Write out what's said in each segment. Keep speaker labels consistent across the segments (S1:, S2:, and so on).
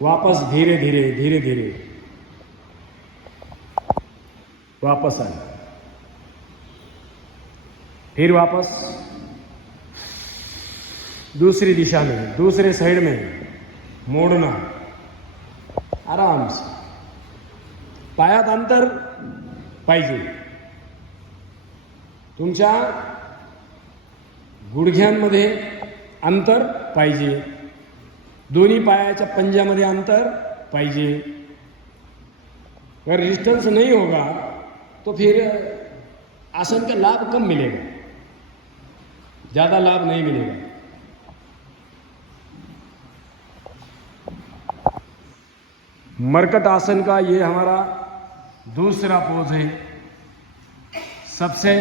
S1: वापस धीरे धीरे धीरे धीरे. वापस आए फिर वापस. दूसरी दिशा में दूसरे साइड में मोड़ना. आराम से. पायात अंतर पाहिजे. तुमच्या गुडघ्यांमध्ये अंतर पाहिजे. दोन्ही पायाच्या पंजामध्ये अंतर पाहिजे. अगर डिस्टेंस नहीं होगा तो फिर आसन का लाभ कम मिलेगा. ज़्यादा लाभ नहीं मिलेगा. मरकट आसन का ये हमारा दूसरा पोज है. सबसे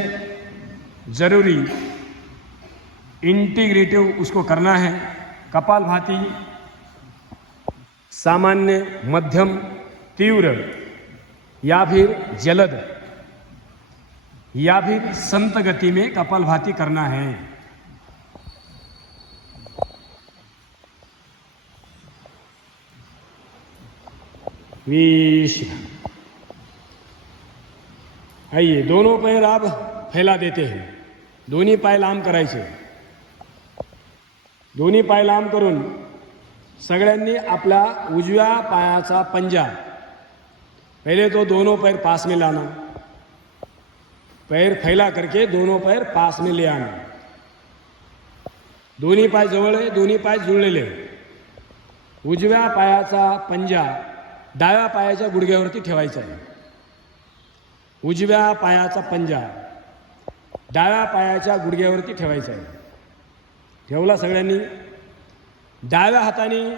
S1: ज़रूरी इंटीग्रेटिव उसको करना है. कपाल भाती सामान्य मध्यम तीव्र या फिर जलद. या फिर संत गति में कपालभाति करना है. आइए दोनों पैर आप फैला देते हैं. दोन्ही पाय लांब करायचे. दोन्ही पाय लांब करून सगळ्यांनी आपला उजव्या पायाचा पंजा. पहले तो दोनों पैर पास में लाना. पैर फैला करके दोनों पैर पास में ले आना. दोन्ही पाय जवळ आहे दोन्ही पाय जुळलेले उजव्या पायाचा पंजा डाव्या पायाच्या गुडघ्यावरती ठेवायचा आहे. उजव्या पायाचा पंजा डाव्या पायाच्या गुडघ्यावरती ठेवायचा आहे. ठेवला सगळ्यांनी? डाव्या हाताने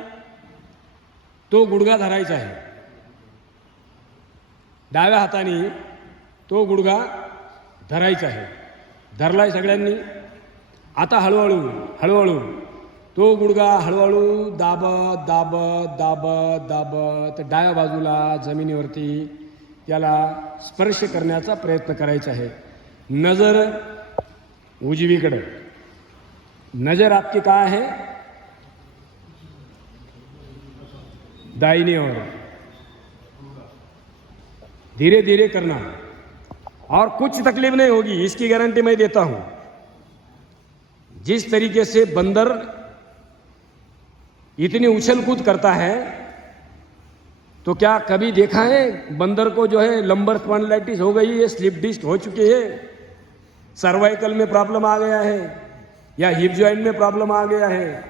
S1: तो गुडघा धरायचा आहे. डाव्या हाताने तो गुडघा धरायचा आहे. धरलाय सगळ्यांनी. आता हळूहळू हळूहळू. तो गुडघा हळूहळू दाबत दाबत दाबत दाबत डाव्या बाजूला जमिनीवरती त्याला स्पर्श करण्याचा प्रयत्न करायचा आहे. नजर उजवीकडं. नजर आपकी काय आहे? दाहिनी ओर धीरे धीरे करना। और कुछ तकलीफ़ नहीं होगी, इसकी गारंटी मैं देता हूँ। जिस तरीके से बंदर इतनी उछल कूद करता है तो क्या कभी देखा है बंदर को जो है लंबर स्पॉन्डिलाइटिस हो गई है, स्लिप डिस्क हो चुकी है, सर्वाइकल में प्रॉब्लम आ गया है, या हिप ज्वाइंट में प्रॉब्लम आ गया है,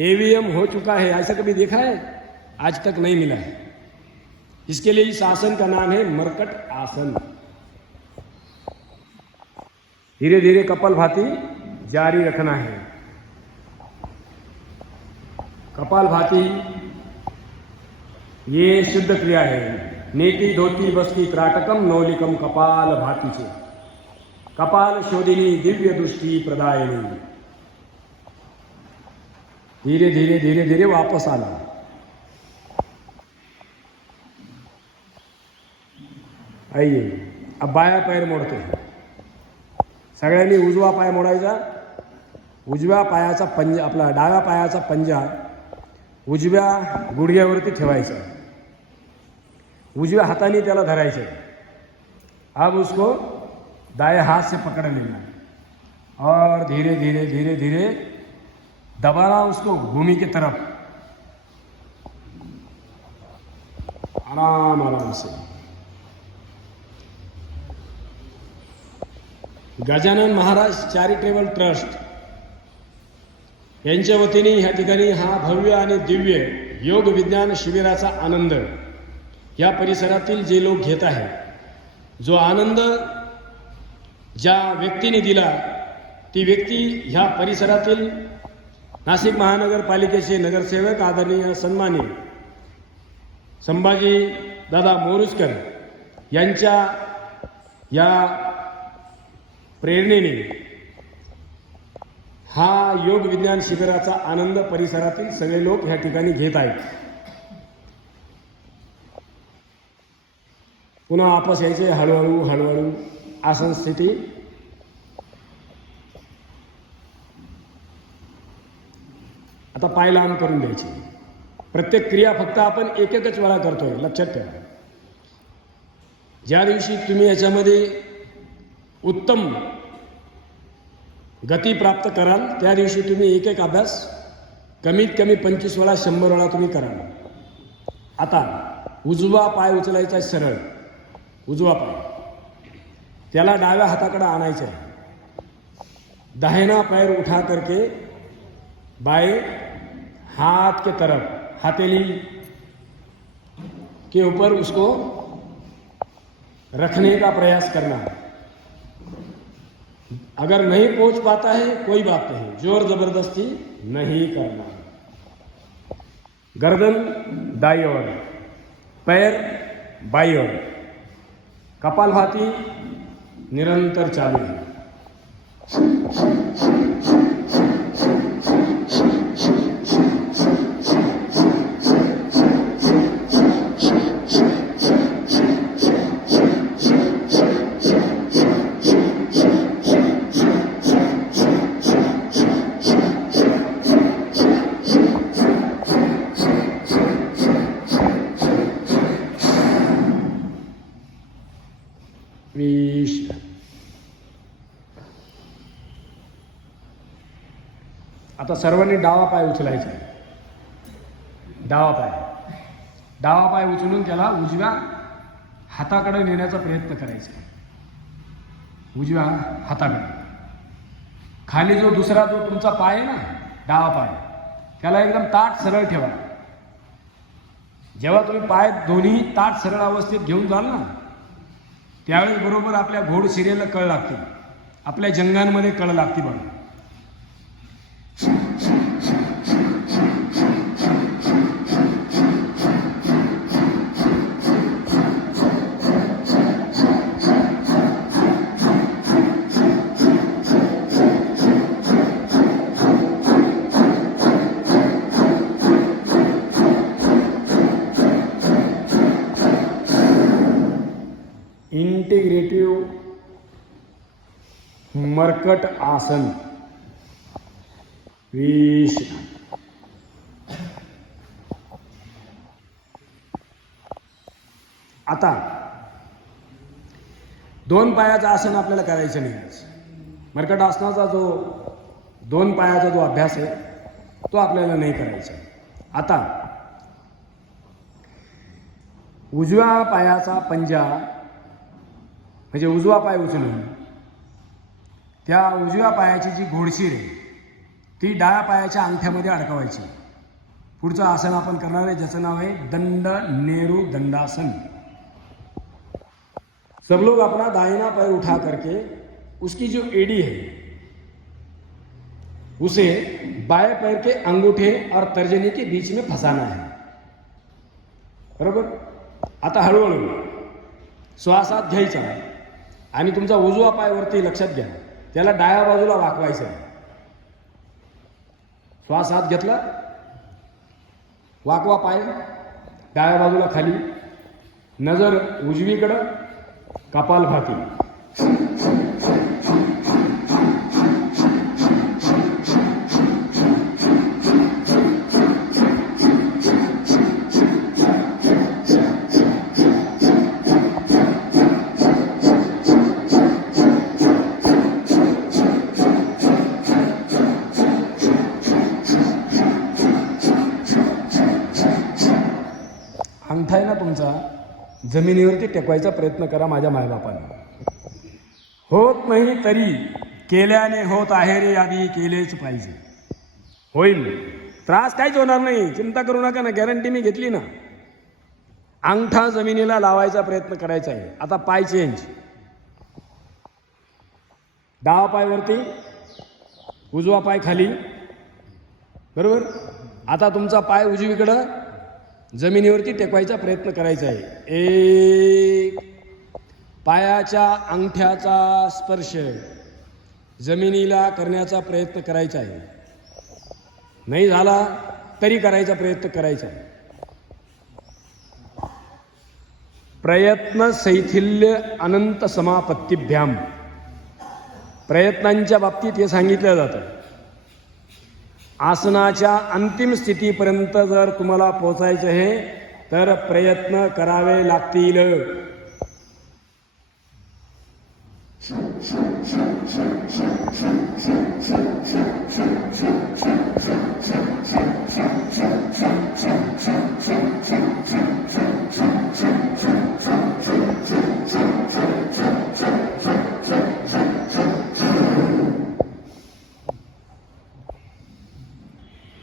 S1: एवीएम हो चुका है, ऐसा कभी देखा है? आज तक नहीं मिला है। इसके लिए इस आसन का नाम है मरकट आसन। धीरे धीरे कपाल भाती जारी रखना है। कपाल भाती, ये शुद्ध क्रिया है। नेति धोती बस्ती त्राटकम नौलिकम कपाल भाती से कपाल शोधिनी दिव्य दृष्टि प्रदायिनी। धीरे धीरे धीरे धीरे वापस आना। आई अब बाया पैर मोडते. सगळ्यांनी उजवा पाय मोडायचा. उजव्या पायाचा पंजा आपला डाव्या पायाचा पंजा उजव्या गुडघ्यावरती ठेवायचा. उजव्या हाताने त्याला धरायचे. अब उसको दाए हाथ से पकड़ लेना. और धीरे धीरे धीरे धीरे दबाना उसको भूमि की तरफ. आराम आराम से. गजानन महाराज चॅरिटेबल ट्रस्ट यांच्या वतीने ह्या ठिकाणी हा भव्य आणि दिव्य योग विज्ञान शिबिराचा आनंद या परिसरातील जे लोक घेत आहेत जो आनंद ज्या व्यक्तीने दिला ती व्यक्ती ह्या परिसरातील नाशिक महानगरपालिकेचे नगरसेवक आदरणीय सन्मानी संभाजी दादा मोरुजकर यांच्या या प्रेरणेने हा योग विज्ञान शिबिराचा आनंद परिसरातील सगळे लोक ह्या ठिकाणी घेत आहेत. पुन्हा वापस यायचे हळूहळू हळूहळू आसन स्थिती. आता पाय लांब करून द्यायची. प्रत्येक क्रिया फक्त आपण एक एकच वेळा करतोय लक्षात ठेवा. ज्या दिवशी तुम्ही याच्यामध्ये उत्तम गती प्राप्त कराल. त्या दिवशी तुम्ही एक एक अभ्यास कमीत कमी पंचवीस वेळा शंभर वेळा तुम्ही कराल. आता उजवा पाय उचलायचा आहे सरळ. उजवा पाय. त्याला डाव्या हाताकडे आणायचं आहे. दाहिना पैर उठा करके बाएं हाथ के तरफ हथेली के ऊपर उसको रखने का प्रयास करना. है अगर नहीं पहुँच पाता है, कोई बात नहीं। ज़ोर ज़बरदस्ती नहीं करना। है गर्दन दाई ओर, पैर बाई ओर। कपाल भाती निरंतर चालू है। आता सर्वांनी डावा पाय उचलायचा डावा पाय. डावा पाय उचलून त्याला उजव्या हाताकडे नेण्याचा प्रयत्न करायचा आहे. उजव्या हाताकडे. खाली जो दुसरा जो तुमचा पाय आहे ना डावा पाय त्याला एकदम ताट सरळ ठेवा. जेव्हा तुम्ही पाय दोन्ही ताट सरळ अवस्थेत घेऊन जाल ना त्यावेळेस बरोबर आपल्या घोड शिरेला कळ लागते. आपल्या जंगांमध्ये कळ लागते बघा. इंटिग्रेटिव्ह आसन. विष आता दोन पायाचं आसन आपल्याला करायचं नाही आज. मरकट आसनाचा जो दोन पायाचा जो अभ्यास आहे तो आपल्याला नाही करायचा. आता उजव्या पायाचा पंजा म्हणजे उजवा पाय उचलून त्या उजव्या पायाची जी घोडशीर आहे ती डाव्या पायाच्या अंगठ्यामध्ये अडकवायची. पुढचं आसन आपण करणार आहे ज्याचं नाव आहे दंड नेहरू दंडासन. सब लोग अपना दाहिना पैर उठा करके उसकी जो एडी है उसे बाएं पैर के अंगूठे और तर्जनी के बीच में फंसाना है। बरोबर? आता हळूहळू. श्वासात घ्यायचा. आणि तुमचा उजवा पाय वरती लक्षात घ्या. त्याला डाव्या बाजूला वाकवायचं आहे श्वास हात घेतला. वाकवा पाय. डाव्या बाजूला खाली. नजर उजवीकडं. कपाल भाती अंगठा आहे ना तुमचा जमिनीवरती टेकवायचा प्रयत्न करा माझ्या मायबापाने. होत नाही तरी केल्याने होत आहे रे आधी केलेच पाहिजे. होईल. त्रास काहीच होणार नाही. चिंता करू नका ना गॅरंटी मी घेतली ना. अंगठा जमिनीला लावायचा प्रयत्न करायचा आहे. आता पाय चेंज डावा पाय वरती उजवा पाय खाली. बरोबर? आता तुमचा पाय उजवीकडं जमिनीवरती टेकवायचा प्रयत्न करायचा आहे. एक पायाच्या अंगठ्याचा स्पर्श जमिनीला करण्याचा प्रयत्न करायचा आहे. नाही झाला तरी करायचा प्रयत्न करायचा आहे. प्रयत्न शैथिल्य अनंत समापत्तीभ्याम. प्रयत्नांच्या बाबतीत हे सांगितलं जातं. आसनाच्या अंतिम स्थितीपर्यंत जर तुम्हाला पोचायचं आहे तर प्रयत्न करावे लागतील.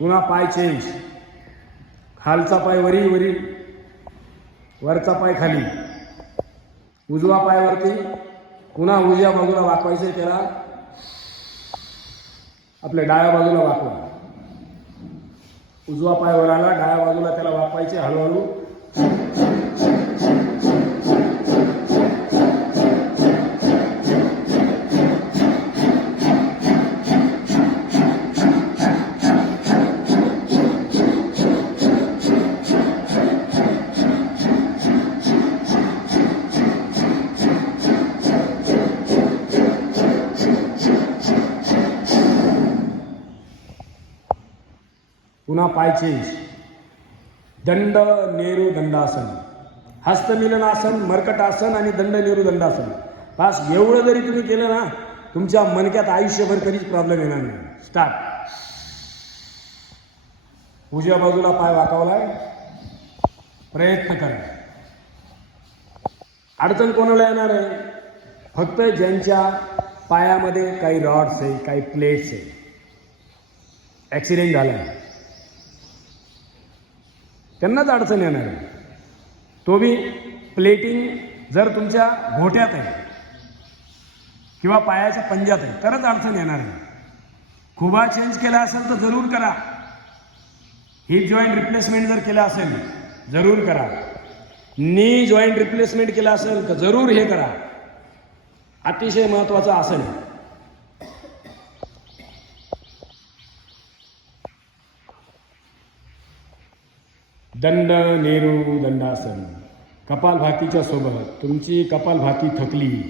S1: पुन्हा पाय चेंज खालचा पाय वरी वरी. वरचा पाय खाली. उजवा पाय वरती पुन्हा उजव्या बाजूला वाकवायचं आहे त्याला. आपल्या डाव्या बाजूला वाकवा. उजवा पाय वर आला डाव्या बाजूला त्याला वाकवायचे हळूहळू. पुन्हा पाय चेंज दंड नेहरू दंडासन. हस्तमिलनासन मर्कटासन आणि दंड नेहरू दंडासन. पास एवढं जरी तुम्ही केलं ना तुमच्या मनक्यात आयुष्यभर कधीच प्रॉब्लेम येणार नाही. स्टार्ट उजव्या बाजूला पाय वाकावलाय. प्रयत्न करा. अडचण कोणाला येणार आहे? फक्त ज्यांच्या पायामध्ये काही रॉड्स आहे काही प्लेट्स आहे. ॲक्सिडेंट झाला. आहे त्यांनाच अडचण येणार आहे. तो बी प्लेटिंग जर तुमच्या घोट्यात आहे किंवा पायाच्या पंजात आहे तरच अडचण येणार आहे. खुबा चेंज केला असेल तर जरूर करा. ही जॉईंट रिप्लेसमेंट जर केलं असेल जरूर करा. नी जॉईंट रिप्लेसमेंट केलं असेल तर जरूर हे करा. अतिशय महत्त्वाचं आसन आहे. दंड नेहरू दंडासन. कपालभातीच्या सोबत तुमची कपालभाती थकली.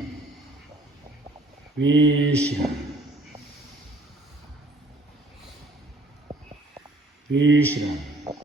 S1: विश्राम विश्राम